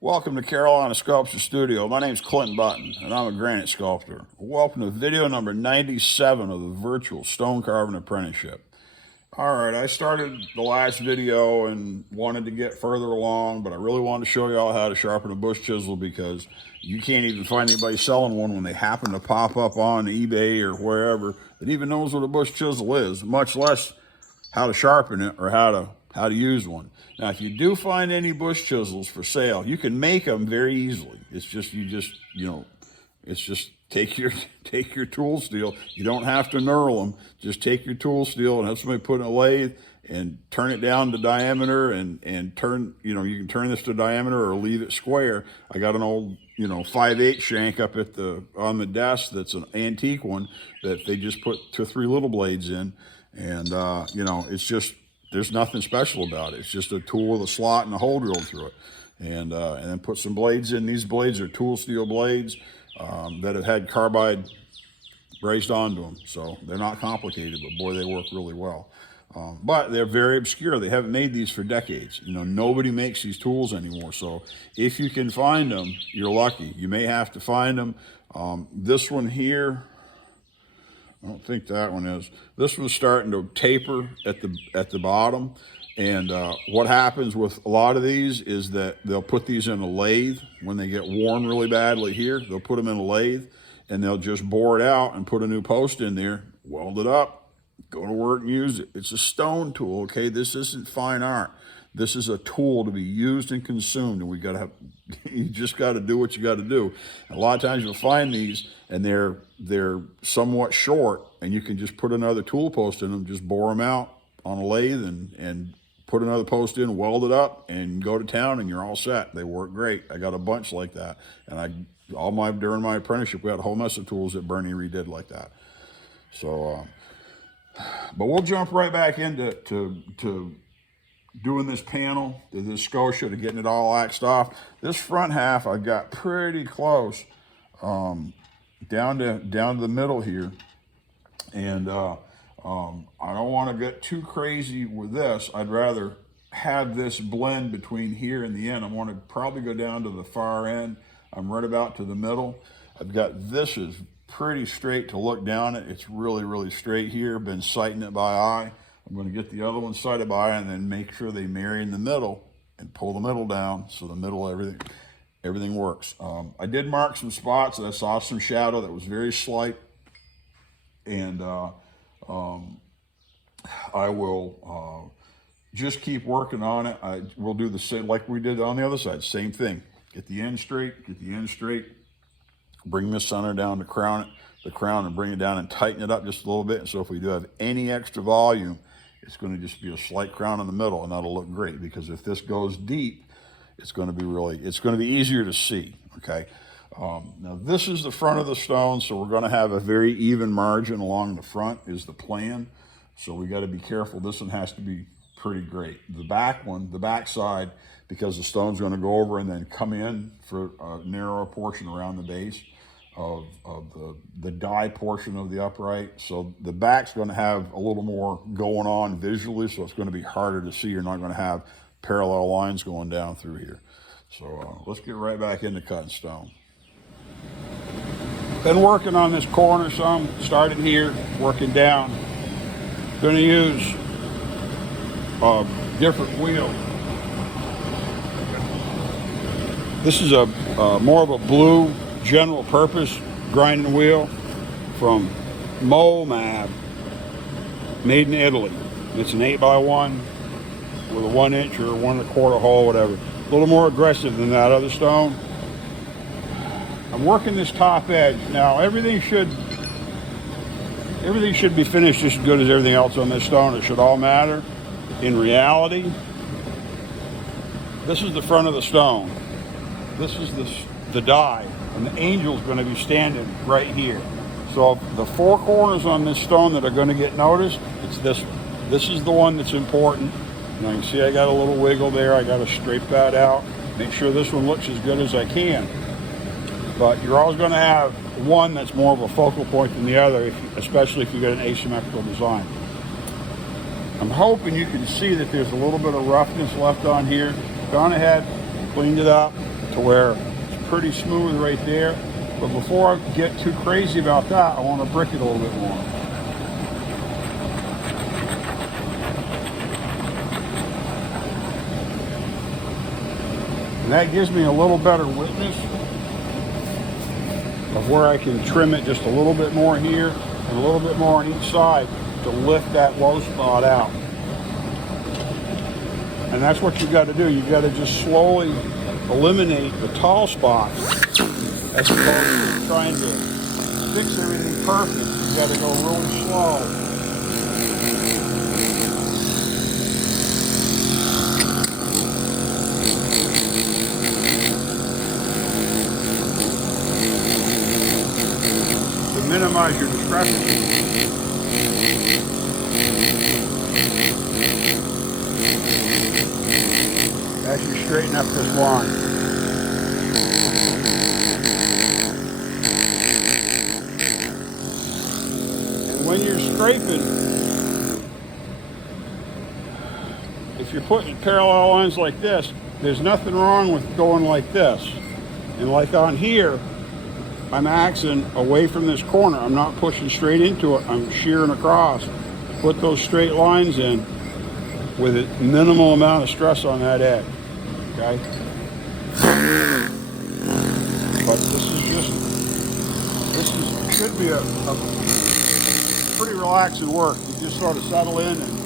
Welcome to Carolina Sculpture Studio. My name is Clint Button, and I'm a granite sculptor. Welcome to video number 97 of the virtual stone carving apprenticeship. All right, I started the last video and wanted to get further along, but I really wanted to show you all how to sharpen a Bush Chisel because you can't even find anybody selling one when they happen to pop up on eBay or wherever that even knows what a Bush Chisel is, much less how to sharpen it or how to use one. Now, if you do find any Bush Chisels for sale, you can make them very easily. It's just, it's just take your tool steel. You don't have to knurl them. Just take your tool steel and have somebody put in a lathe and turn it down to diameter and turn, you can turn this to diameter or leave it square. I got an old, 5/8 shank up on the desk that's an antique one that they just put 2 or 3 little blades in. And, it's just, there's nothing special about it. It's just a tool with a slot and a hole drilled through it. And then put some blades in. These blades are tool steel blades that have had carbide braced onto them. So they're not complicated, but boy, they work really well. But they're very obscure. They haven't made these for decades. Nobody makes these tools anymore. So if you can find them, you're lucky. You may have to find them. This one here, I don't think that one is. This one's starting to taper at the bottom. And what happens with a lot of these is that they'll put these in a lathe. When they get worn really badly here, they'll put them in a lathe and they'll just bore it out and put a new post in there, weld it up, go to work and use it. It's a stone tool, okay? This isn't fine art. This is a tool to be used and consumed, and you just got to do what you got to do. And a lot of times you'll find these, and they're somewhat short, and you can just put another tool post in them, just bore them out on a lathe, and put another post in, weld it up, and go to town, and you're all set. They work great. I got a bunch like that, and during my apprenticeship, we had a whole mess of tools that Bernie redid like that. So, but we'll jump right back into doing this panel, this scotia, to getting it all axed off. This front half I got pretty close down to the middle here, and I don't want to get too crazy with this. I'd rather have this blend between here and the end. I want to probably go down to the far end. I'm right about to the middle. I've got this is pretty straight to look down at. It's really, really straight here. Been sighting it by eye. I'm going to get the other one sighted by eye and then make sure they marry in the middle and pull the middle down so the middle, everything works. I did mark some spots and I saw some shadow that was very slight. And I will just keep working on it. We'll do the same like we did on the other side. Same thing. Get the end straight, bring the center down to the crown and bring it down and tighten it up just a little bit. So if we do have any extra volume, it's going to just be a slight crown in the middle, and that'll look great, because if this goes deep, it's going to be easier to see, okay? Now this is the front of the stone, so we're going to have a very even margin along the front is the plan. So we got to be careful. This one has to be pretty great. The back side, because the stone's going to go over and then come in for a narrower portion around the base of the die portion of the upright. So the back's going to have a little more going on visually, so it's going to be harder to see. You're not going to have parallel lines going down through here. So let's get right back into cutting stone. Been working on this corner some, started here, working down. Going to use a different wheel. This is a more of a blue general purpose grinding wheel from Mab, made in Italy. It's an 8x1 with a 1 inch or 1 1/4 hole, whatever. A little more aggressive than that other stone. I'm working this top edge. Now everything should be finished just as good as everything else on this stone. It should all matter. In reality, this is the front of the stone. This is the die, and the angel's going to be standing right here. So the 4 corners on this stone that are going to get noticed, it's this one. This is the one that's important. Now you can see I got a little wiggle there. I got to straighten that out. Make sure this one looks as good as I can. But you're always going to have one that's more of a focal point than the other, especially if you got an asymmetrical design. I'm hoping you can see that there's a little bit of roughness left on here. Gone ahead, cleaned it up, to where it's pretty smooth right there. But before I get too crazy about that, I want to brick it a little bit more. And that gives me a little better witness of where I can trim it just a little bit more here and a little bit more on each side to lift that low spot out. And that's what you've got to do. You've got to just slowly eliminate the tall spots as opposed to trying to fix everything perfect. You've got to go really slow. Minimize your discrepancy. As you straighten up this line. And when you're scraping, if you're putting parallel lines like this, there's nothing wrong with going like this. And like on here, I'm axing away from this corner. I'm not pushing straight into it. I'm shearing across. Put those straight lines in with a minimal amount of stress on that edge. Okay? But this should be a pretty relaxing work. You just sort of settle in and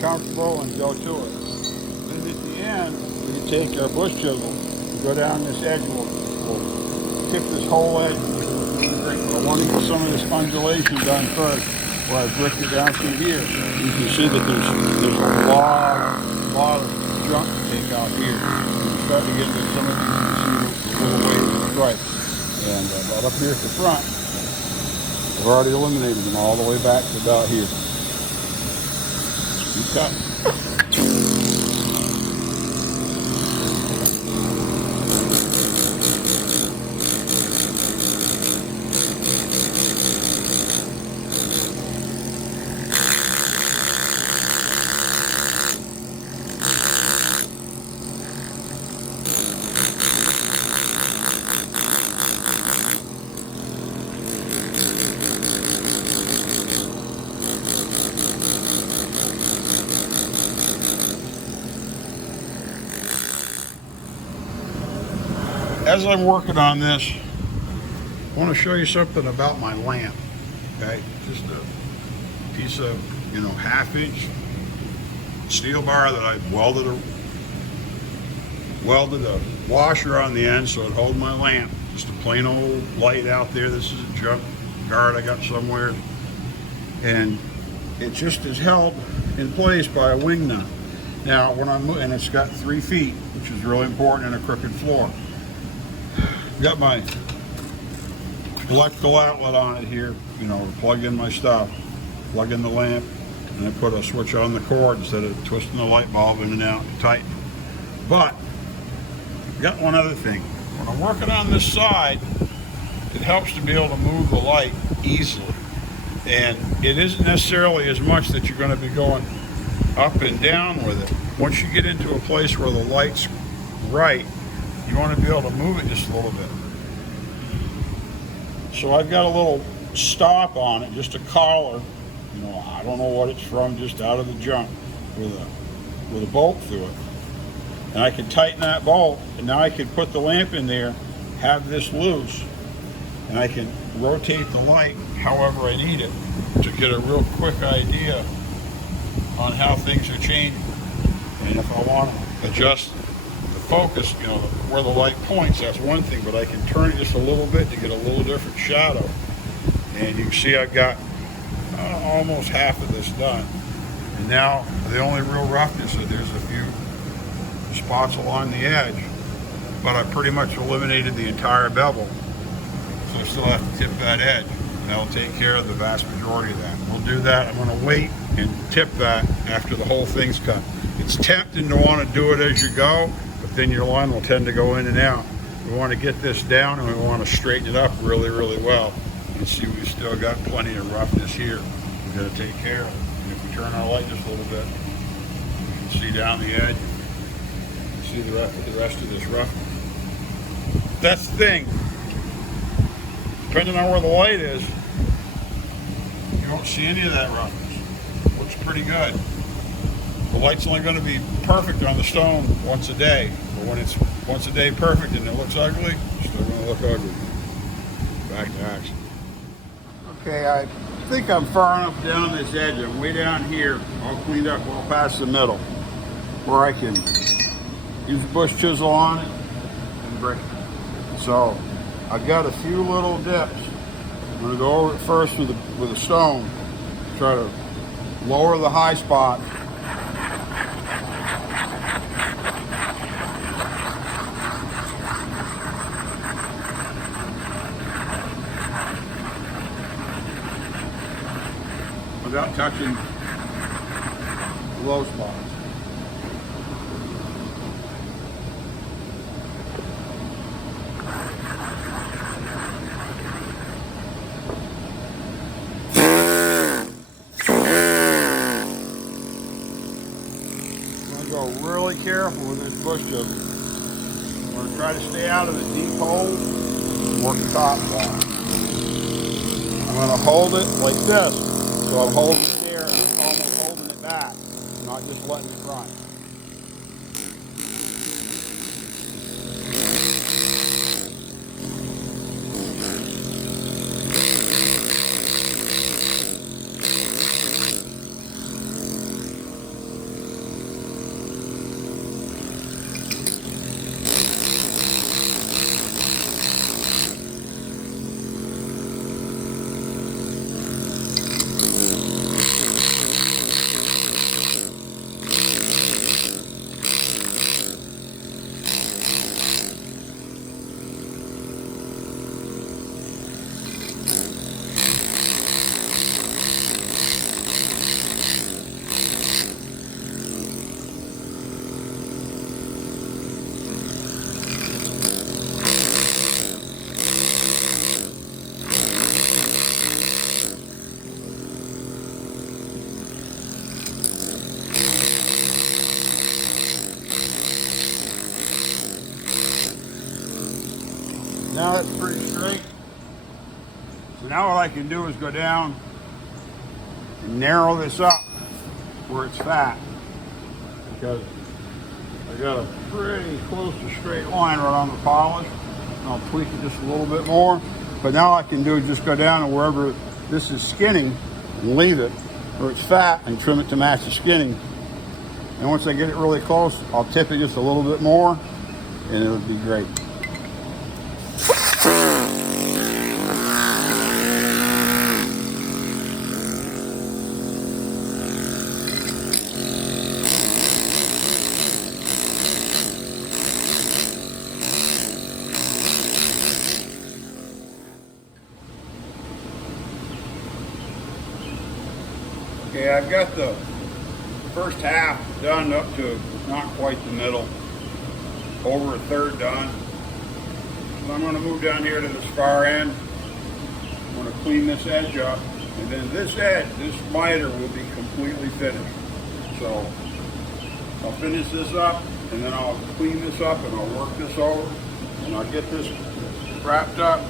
comfortable and go to it. And at the end, you take our Bush Chisel, go down this edge, we'll tip this whole edge. I want to get some of this undulation done first, where I bricked it down through here. You can see that there's a lot of junk to take out here. You start to get into some of these, you see the little waves of stripe. And about up here at the front, I've already eliminated them all the way back to about here. Keep cutting. As I'm working on this, I want to show you something about my lamp. Okay, just a piece of, half-inch steel bar that I welded a washer on the end so it holds my lamp. Just a plain old light out there. This is a jump guard I got somewhere, and it just is held in place by a wing nut. Now, when I'm moving, and it's got 3 feet, which is really important in a crooked floor. Got my electrical outlet on it here, plug in my stuff, plug in the lamp, and I put a switch on the cord instead of twisting the light bulb in and out and tighten. But, got one other thing. When I'm working on this side, it helps to be able to move the light easily. And it isn't necessarily as much that you're going to be going up and down with it. Once you get into a place where the light's right, you want to be able to move it just a little bit. So I've got a little stop on it, just a collar. I don't know what it's from, just out of the junk with a bolt through it. And I can tighten that bolt, and now I can put the lamp in there, have this loose, and I can rotate the light however I need it to get a real quick idea on how things are changing. And if I want to adjust focus, where the light points, that's one thing, but I can turn it just a little bit to get a little different shadow. And you can see I've got almost half of this done. And now the only real roughness is there's a few spots along the edge, but I pretty much eliminated the entire bevel. So I still have to tip that edge. And that'll take care of the vast majority of that. We'll do that. I'm going to wait and tip that after the whole thing's cut. It's tempting to want to do it as you go, then your line will tend to go in and out. We want to get this down and we want to straighten it up really, really well. You can see we've still got plenty of roughness here. got to take care of it. And if we turn our light just a little bit, you can see down the edge. You can see the rest of this roughness. That's the thing. Depending on where the light is, you don't see any of that roughness. Looks pretty good. The light's only going to be perfect on the stone once a day. But when it's once a day perfect and it looks ugly, it's still going to look ugly. Back to action. Okay, I think I'm far enough down this edge. I'm way down here, all cleaned up, well past the middle, where I can use a Bush Chisel on it and break it. So I've got a few little dips. I'm going to go over it first with a stone, try to lower the high spot. Without touching the low spots. I'm going to go really careful with this Bush Chisel. I'm going to try to stay out of the deep holes and work the top off. I'm going to hold it like this. So I'm holding it here and almost holding it back, not just letting it run. Now that's pretty straight. So now what I can do is go down and narrow this up where it's fat, because I got a pretty close to straight line right on the polish. And I'll tweak it just a little bit more. But now I can do is just go down and wherever this is skinning and leave it where it's fat and trim it to match the skinning. And once I get it really close, I'll tip it just a little bit more and it'll be great. Okay, I've got the first half done up to not quite the middle, over a third done. So I'm going to move down here to this far end. I'm going to clean this edge up, and then this edge, this miter will be completely finished. So I'll finish this up, and then I'll clean this up, and I'll work this over, and I'll get this wrapped up,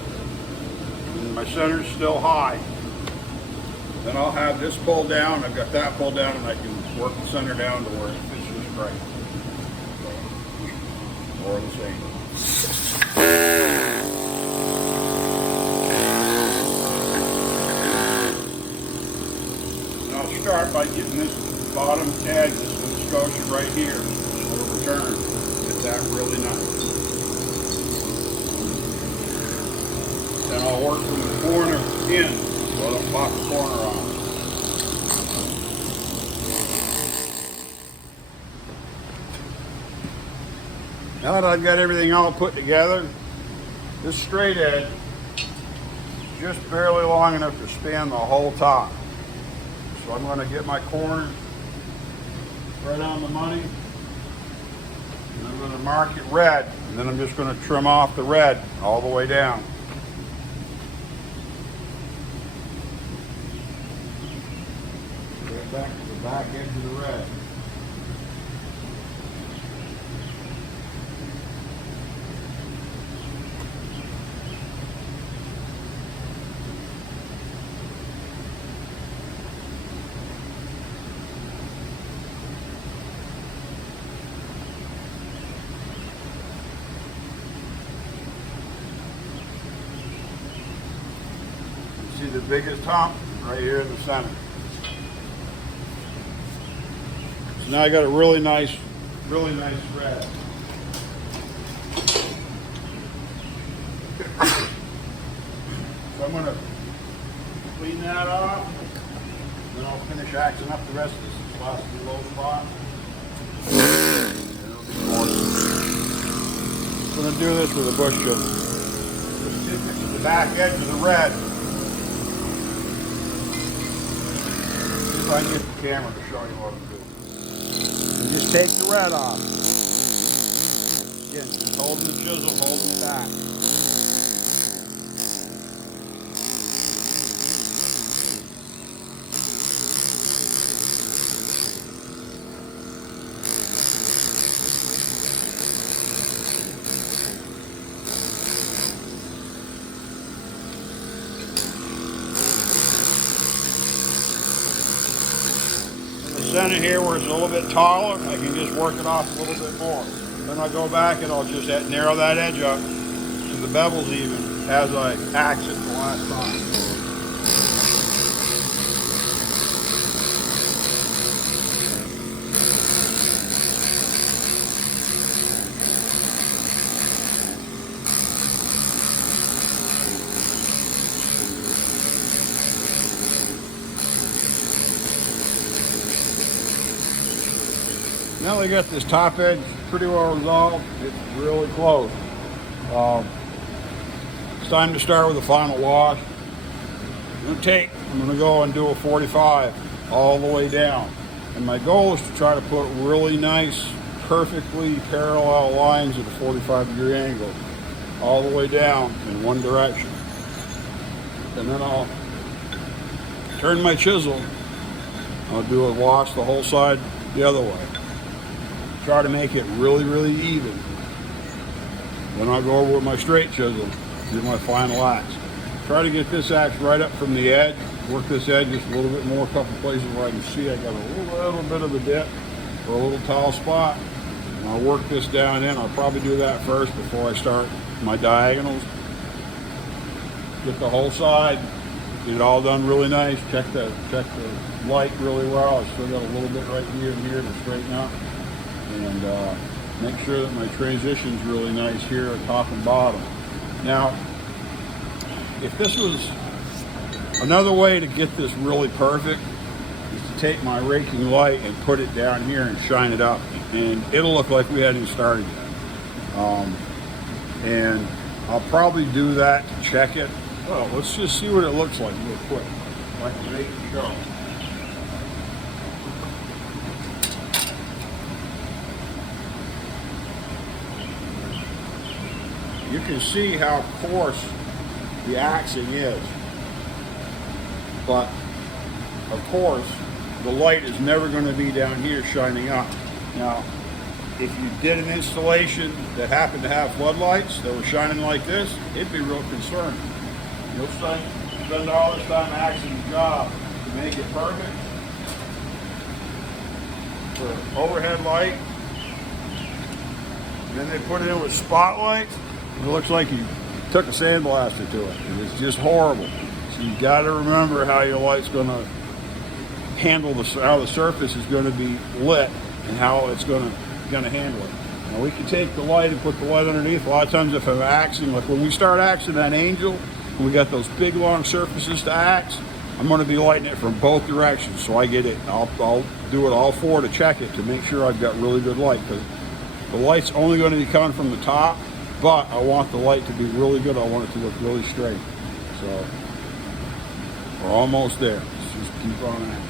and my center's still high. Then I'll have this pulled down, I've got that pulled down, and I can work the center down to where it fits just right. Or the same. And I'll start by getting this bottom edge, this little scotia right here, this little return, get that really nice. Then I'll work from the corner in. So I don't pop the corner off. Now that I've got everything all put together, this straight edge is just barely long enough to span the whole top. So I'm going to get my corner right on the money, and I'm going to mark it red, and then I'm just going to trim off the red all the way down. right back to the back edge of the red. See the biggest hump right here in the center. So now I got a really nice thread. So I'm going to clean that off, then I'll finish axing up the rest of this last low spot. I'm going to do this with a bush chisel. Just tip it to the back edge of the red. See if I can get the camera to show you what I'm doing. And just take the red off. Again, just holding the chisel, holding it back. Center here where it's a little bit taller, I can just work it off a little bit more. Then I'll go back and I'll just narrow that edge up so the bevel's even as I axe it the last time. Now we got this top edge pretty well resolved. It's really close. It's time to start with the final wash. I'm going to go and do a 45 all the way down. And my goal is to try to put really nice, perfectly parallel lines at a 45-degree angle all the way down in one direction. And then I'll turn my chisel. I'll do a wash the whole side the other way. Try to make it really, really even. Then I'll go over with my straight chisel, do my final axe. Try to get this axe right up from the edge, work this edge just a little bit more, a couple places where I can see I got a little bit of a dip or a little tall spot. And I'll work this down in. I'll probably do that first before I start my diagonals. Get the whole side, get it all done really nice. Check the light really well. I still got a little bit right here and here to straighten up. And make sure that my transition's really nice here at top and bottom. Now, if this was another way to get this really perfect, is to take my raking light and put it down here and shine it up, and it'll look like we hadn't even started yet. And I'll probably do that to check it. Well, let's just see what it looks like real quick, like a make it go. You can see how coarse the axing is, but of course the light is never going to be down here shining up. Now, if you did an installation that happened to have floodlights that were shining like this, it'd be real concerning. You'll spend all this time axing the job to make it perfect for overhead light, and then they put it in with spotlight. It looks like you took a sandblaster to it. It's just horrible. So you got to remember how your light's going to handle how the surface is going to be lit and how it's going to handle it. Now we can take the light and put the light underneath. A lot of times if I'm axing, like when we start axing that angel, and we got those big long surfaces to axe, I'm going to be lighting it from both directions, so I get it. I'll do it all four to check it to make sure I've got really good light, because the light's only going to be coming from the top. But I want the light to be really good. I want it to look really straight. So we're almost there. Let's just keep on at it.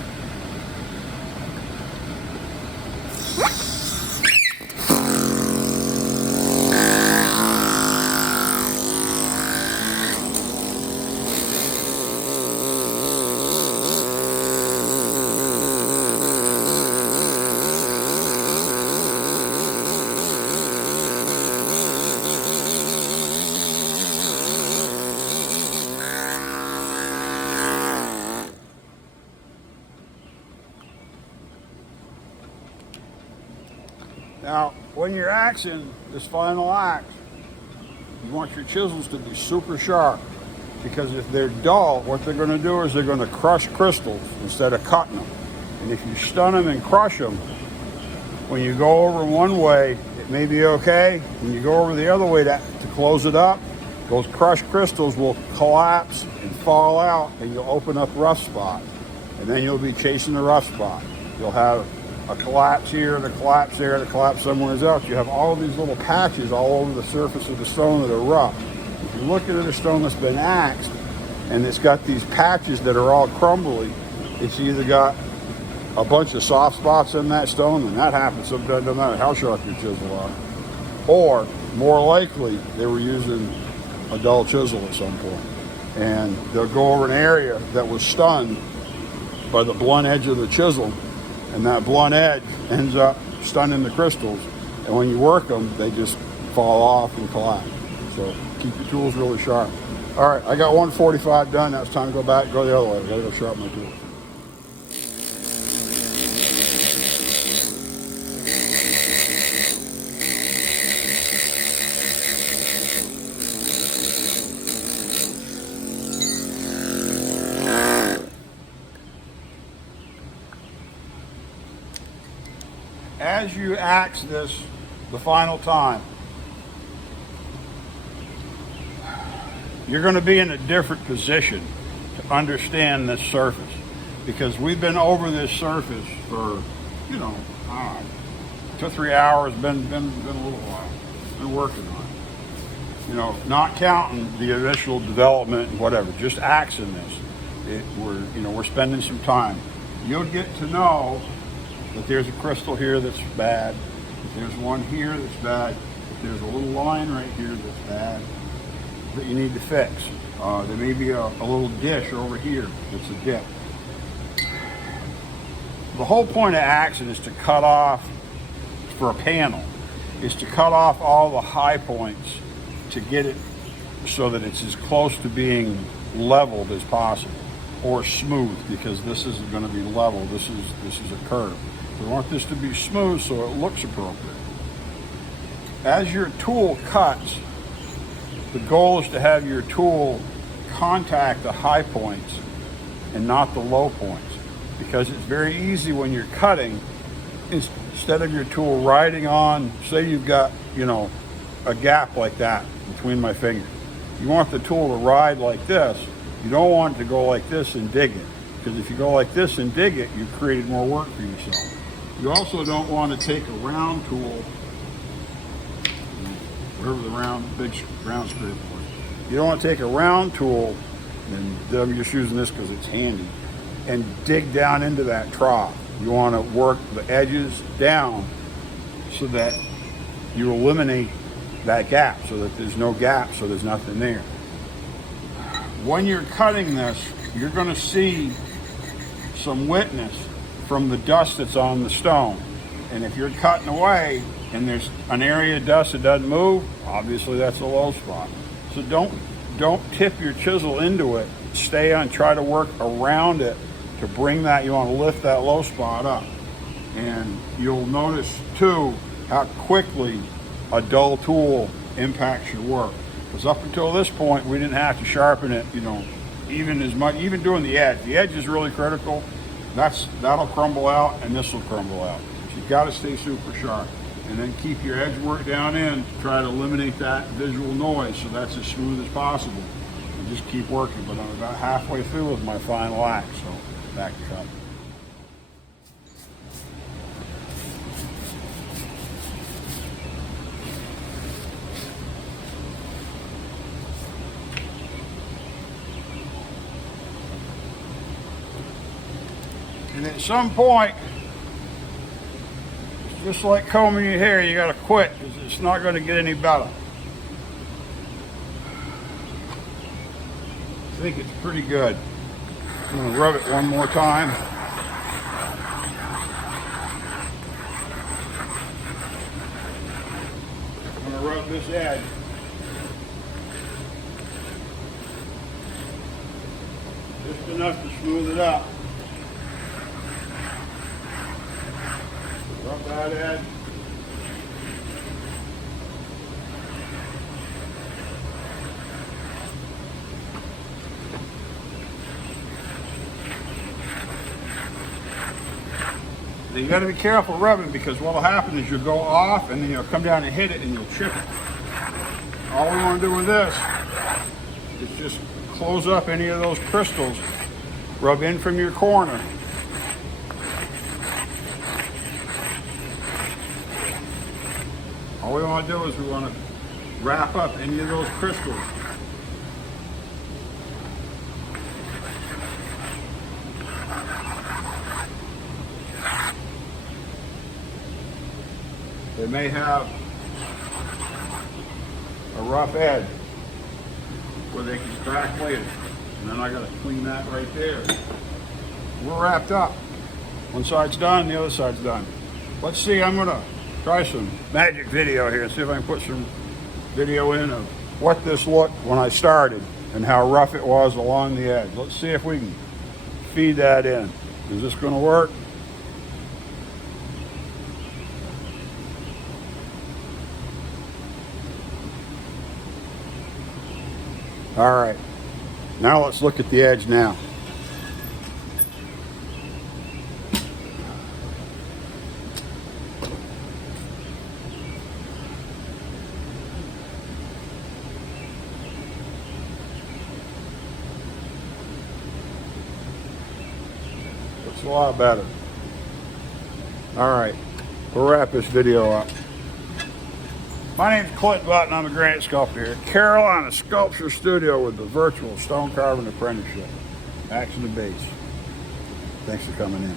Now, when you're axing this final axe, you want your chisels to be super sharp, because if they're dull, what they're going to do is they're going to crush crystals instead of cutting them. And if you stun them and crush them, when you go over one way, it may be okay. When you go over the other way to close it up, those crushed crystals will collapse and fall out, and you'll open up rough spot. And then you'll be chasing the rough spot. You'll have a collapse here, and a collapse there, and a collapse somewhere else. You have all these little patches all over the surface of the stone that are rough. If you're looking at a stone that's been axed, and it's got these patches that are all crumbly, it's either got a bunch of soft spots in that stone, and that happens sometimes, no matter how sharp your chisel are. Or, more likely, they were using a dull chisel at some point. And they'll go over an area that was stunned by the blunt edge of the chisel, and that blunt edge ends up stunning the crystals. And when you work them, they just fall off and collapse. So keep your tools really sharp. All right, I got 145 done. Now it's time to go back, go the other way. I gotta go sharpen my tools. As you axe this the final time, you're going to be in a different position to understand this surface, because we've been over this surface for, 2 or 3 hours, been a little while, been working on it. Not counting the initial development and whatever, just axing this. We're spending some time. You'll get to know that there's a crystal here that's bad, that there's one here that's bad, that there's a little line right here that's bad that you need to fix. There may be a little dish over here that's a dip. The whole point of axing is to cut off, for a panel, is to cut off all the high points to get it so that it's as close to being leveled as possible, or smooth, because this isn't going to be level, this is a curve. We want this to be smooth so it looks appropriate. As your tool cuts, the goal is to have your tool contact the high points and not the low points, because it's very easy when you're cutting, instead of your tool riding on, say you've got, a gap like that between my fingers. You want the tool to ride like this. You don't want it to go like this and dig it, because if you go like this and dig it, you've created more work for yourself. You also don't want to take a round tool, wherever the big round scraper was. You don't want to take a round tool, and I'm just using this because it's handy, and dig down into that trough. You want to work the edges down so that you eliminate that gap, so that there's no gap, so there's nothing there. When you're cutting this, you're going to see some wetness from the dust that's on the stone. And if you're cutting away and there's an area of dust that doesn't move, obviously that's a low spot. So don't tip your chisel into it. Stay on, try to work around it to bring that, you want to lift that low spot up. And you'll notice too how quickly a dull tool impacts your work. Because up until this point, we didn't have to sharpen it, even as much, even doing the edge. The edge is really critical. That'll crumble out, and this will crumble out. So you've got to stay super sharp. And then keep your edge work down in, try to eliminate that visual noise so that's as smooth as possible. And just keep working, but I'm about halfway through with my final axe, so back to cut. And at some point, it's just like combing your hair, you gotta quit, because it's not gonna get any better. I think it's pretty good. I'm gonna rub it one more time. I'm gonna rub this edge. Just enough to smooth it up. Rub that edge. You got to be careful rubbing, because what will happen is you'll go off and then you'll come down and hit it and you'll chip it. All we want to do with this is just close up any of those crystals. Rub in from your corner. All we want to do is we want to wrap up any of those crystals. They may have a rough edge where they can crack later. And then I got to clean that right there. We're wrapped up. One side's done, the other side's done. Let's see, I'm going to try some magic video here and see if I can put some video in of what this looked when I started and how rough it was along the edge. Let's see if we can feed that in. Is this going to work? All right, now let's look at the edge now. Looks a lot better. All right, we'll wrap this video up. My name's Clint Button. I'm a granite sculptor here at Carolina Sculpture Studio with the virtual stone carving apprenticeship. Axing the base. Thanks for coming in.